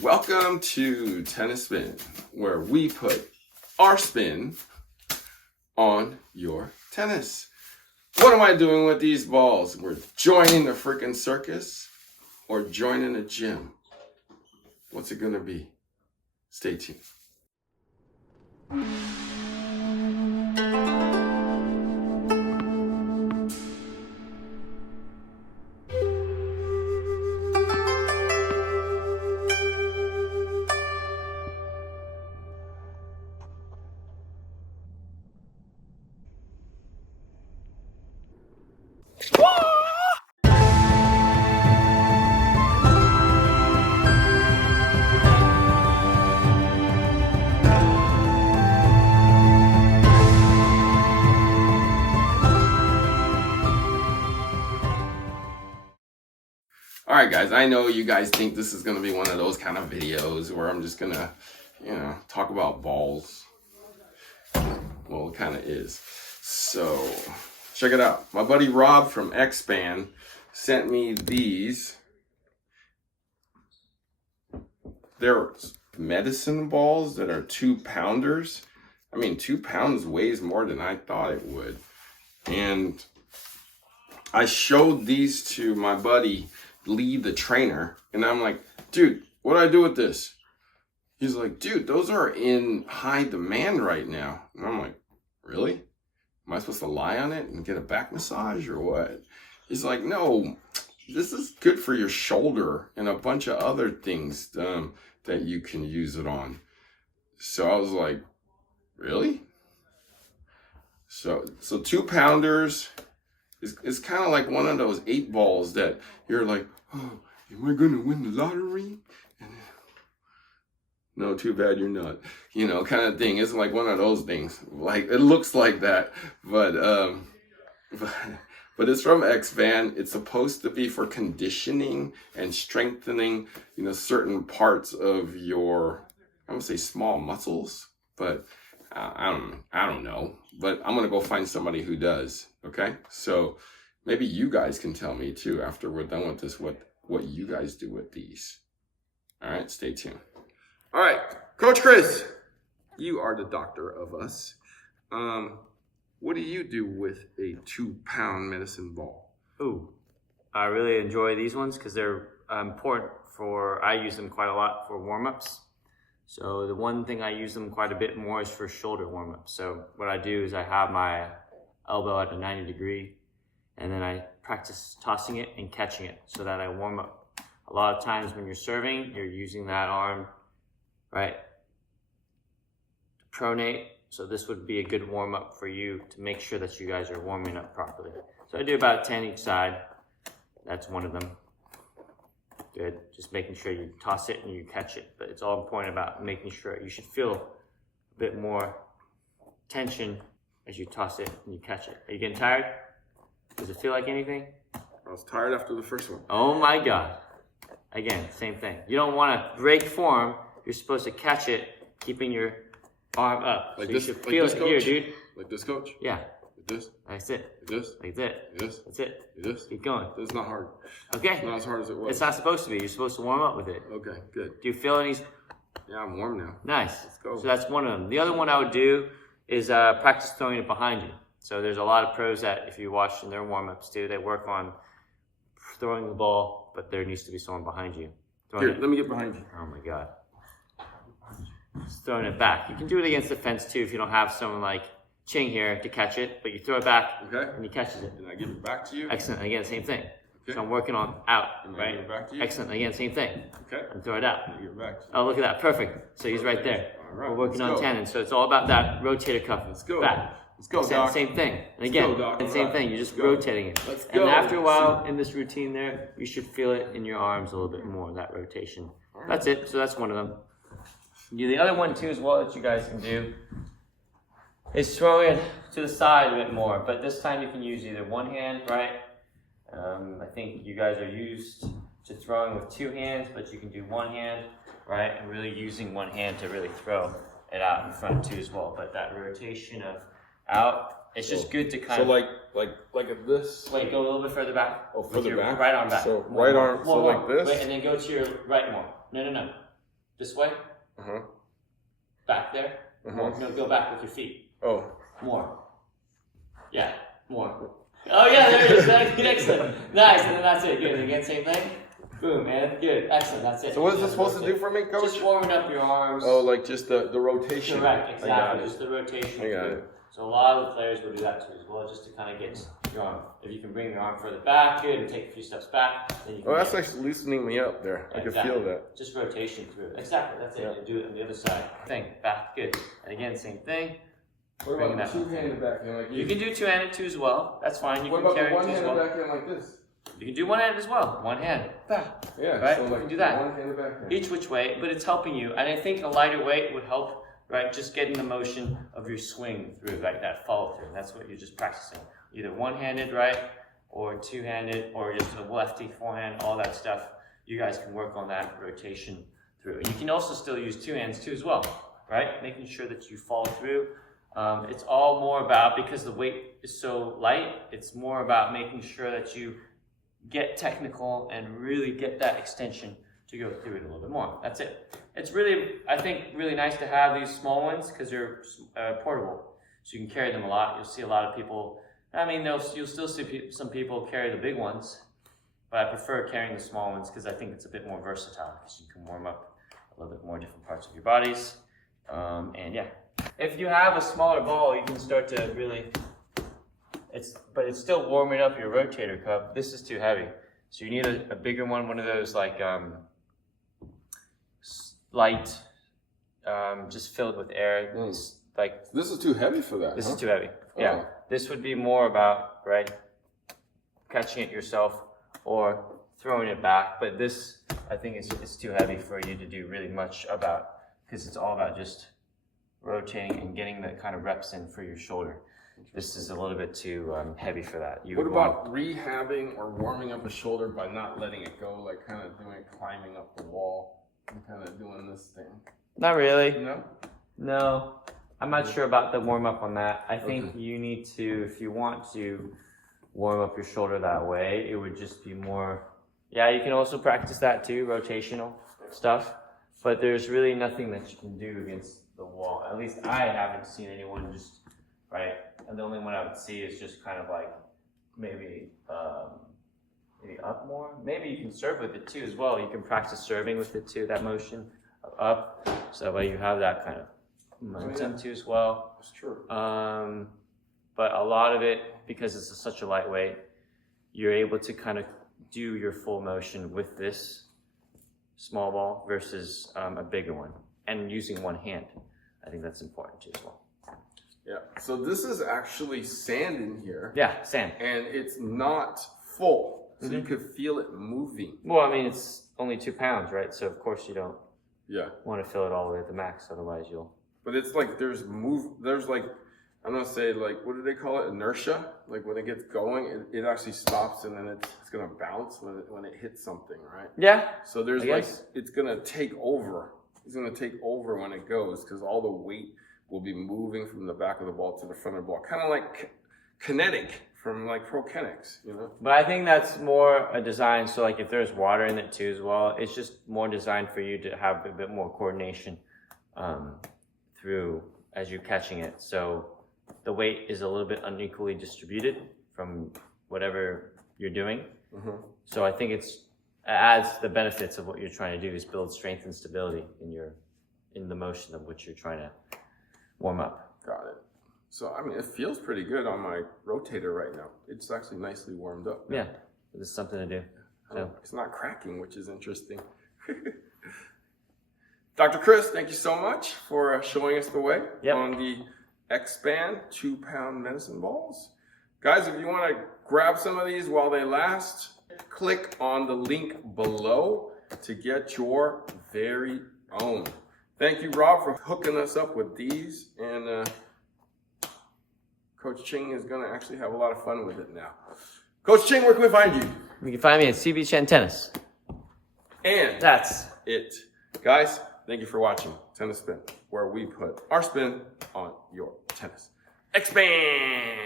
Welcome to Tennis Spin, where we put our spin on your tennis. What am I doing with these balls? We're joining the freaking circus or joining a gym. What's it gonna be? Stay tuned. All right, guys, I know you guys think this is going to be one of those kind of videos where I'm just going to, talk about balls. Well, it kind of is. So, check it out. My buddy Rob from Xpand sent me these. They're medicine balls that are 2-pounders. I mean, 2 pounds weighs more than I thought it would. And I showed these to my buddy Lee, the trainer, and I'm like, dude, what do I do with this? He's like, dude, those are in high demand right now. And I'm like, really? Am I supposed to lie on it and get a back massage or what? He's like, no, this is good for your shoulder and a bunch of other things that you can use it on. So I was like, really? So 2-pounders. It's kind of like one of those 8 balls that you're like, oh, am I going to win the lottery? No, too bad you're not. Kind of thing. It's like one of those things. Like, it looks like that, but it's from Xpand. It's supposed to be for conditioning and strengthening, certain parts of your, I would say small muscles, but I don't know. But I'm going to go find somebody who does. Okay, so maybe you guys can tell me too after we're done with this what you guys do with these. All right, stay tuned. All right, Coach Chris, you are the doctor of us. What do you do with a 2-pound medicine ball? Ooh, I really enjoy these ones because they're important I use them quite a lot for warm-ups. So the one thing I use them quite a bit more is for shoulder warm-ups. So what I do is I have my elbow at a 90 degree, and then I practice tossing it and catching it so that I warm up. A lot of times when you're serving, you're using that arm, right, to pronate. So this would be a good warm up for you to make sure that you guys are warming up properly. So I do about 10 each side. That's one of them. Good, just making sure you toss it and you catch it. But it's all important about making sure you should feel a bit more tension as you toss it and you catch it. Are you getting tired? Does it feel like anything? I was tired after the first one. Oh my God. Again, same thing. You don't want to break form. You're supposed to catch it, keeping your arm up. Like so this, you should like feel this, it Coach? here, dude. Like this, Coach? Yeah. Like this? That's it. Like this? Like that. Like this? That's it. Like this? Keep going. It's not hard. Okay. It's not as hard as it was. It's not supposed to be. You're supposed to warm up with it. Okay, good. Do you feel any? Yeah, I'm warm now. Nice. Let's go. So that's one of them. The other one I would do is practice throwing it behind you. So there's a lot of pros that if you watch in their warm-ups too, they work on throwing the ball, but there needs to be someone behind you. Here, let me get behind you. Oh my God. Just throwing it back. You can do it against the fence too if you don't have someone like Ching here to catch it, but you throw it back and he catches it. And I give it back to you? Excellent. Again, same thing. Okay. So I'm working on out, And I right? give it back to you? Excellent. Again, same thing. Okay. And throw it out. And I give it back to you. Oh, look at that. Perfect. So he's right there. All right, We're working let's on go. tendon. So it's all about that rotator cuff. Let's go. Back. Let's go, Doc. Same thing. And Let's again, go, Doc. and All same right. thing. You're just Let's go. rotating it. Let's And go. after a while in this routine there, you should feel it in your arms a little bit more, that rotation. Right. That's it. So that's one of them. The other one too as well that you guys can do is throw it to the side a bit more. But this time you can use either one hand, right? I think you guys are used to throwing with 2 hands, but you can do one hand, right? And really using one hand to really throw it out in front too as well. But that rotation of out, it's just good to kind So of like at this. wait, go a little bit further back. Oh, with further your back? right arm back. So right arm, so like this? Wait, and then go to your right more. No. this way. Back there. More. No, go back with your feet. Oh. More. Yeah, more. Oh yeah, there it is. Excellent. Nice, and then that's it. Good. Again, same thing. Boom, man. Good. Excellent. That's it. So what is this supposed to do for me, Coach? Just warming up your arms. Oh, like just the rotation. Correct. Exactly. Just the rotation. I got it. So a lot of the players will do that too as well, just to kind of get your arm. If you can bring your arm further back, good, and take a few steps back, then you can. Oh, that's actually loosening me up there. I can feel that. Just rotation through. Exactly. That's it. And do it on the other side. Thing. Back. Good. And again, same thing. What about the two-handed backhand like you can do two-handed too as well. That's fine. You can carry the one-handed backhand like this? You can do one-handed as well. One hand. Back. Yeah. Right? So like you can do that. One-handed backhand. Each which way, but it's helping you. And I think a lighter weight would help, right? Just getting the motion of your swing through, right? That follow through. That's what you're just practicing. Either one-handed, right? Or two-handed, or just a lefty forehand, all that stuff. You guys can work on that rotation through. And you can also still use two hands too as well, right? Making sure that you follow through. It's all more about, because the weight is so light, it's more about making sure that you get technical and really get that extension to go through it a little bit more. That's it. It's really, I think, really nice to have these small ones because they're portable. So you can carry them a lot. You'll see a lot of people, I mean, you'll still see some people carry the big ones, but I prefer carrying the small ones because I think it's a bit more versatile because you can warm up a little bit more different parts of your bodies. And yeah. If you have a smaller ball, you can start to really, but it's still warming up your rotator cuff. This is too heavy. So you need a bigger one of those like light, just filled with air. Like this is too heavy for that. This is too heavy. Yeah. This would be more about, right, catching it yourself or throwing it back. But this, I think, is too heavy for you to do really much about, because it's all about just rotating and getting the kind of reps in for your shoulder. This is a little bit too heavy for that. What about rehabbing or warming up the shoulder by not letting it go, like kind of climbing up the wall and kind of doing this thing? Not really. No? No. I'm not sure about the warm up on that. I think you need to, if you want to warm up your shoulder that way, it would just be more, yeah, you can also practice that too, rotational stuff, but there's really nothing that you can do against the wall. At least I haven't seen anyone just, right? And the only one I would see is just kind of like maybe up more. Maybe you can serve with it too as well. You can practice serving with it too, that motion up. So that way you have that kind of momentum too as well. That's true. But a lot of it, because it's such a lightweight, you're able to kind of do your full motion with this small ball versus a bigger one, and using one hand. I think that's important too as well. Yeah, so this is actually sand in here. Yeah, sand. And it's not full, so you could feel it moving. Well, I mean, it's only 2 pounds, right? So of course you don't want to fill it all the way at the max, otherwise you'll... But it's like there's like, I'm gonna say, like, what do they call it? Inertia. Like when it gets going, it actually stops, and then it's gonna bounce when it hits something, right? Yeah. So there's like, it's gonna take over. It's gonna take over when it goes, because all the weight will be moving from the back of the ball to the front of the ball, kind of like kinetic from like pro kinetics, you know. But I think that's more a design. So like if there's water in it too as well, it's just more designed for you to have a bit more coordination through as you're catching it. So the weight is a little bit unequally distributed from whatever you're doing. So I think it adds the benefits of what you're trying to do is build strength and stability in the motion of which you're trying to warm up. Got it. So I mean, it feels pretty good on my rotator right now. It's actually nicely warmed up now. Yeah, there's something to do. So it's not cracking, which is interesting. Dr. Chris, thank you so much for showing us the way on the Xpand 2-pound medicine balls. Guys, if you want to grab some of these while they last, click on the link below to get your very own. Thank you, Rob, for hooking us up with these. And Coach Ching is going to actually have a lot of fun with it now. Coach Ching, where can we find you? You can find me at CB Chen Tennis. And that's it. Guys, thank you for watching Tennis Spin, where we put our spin on your tennis. Xpand!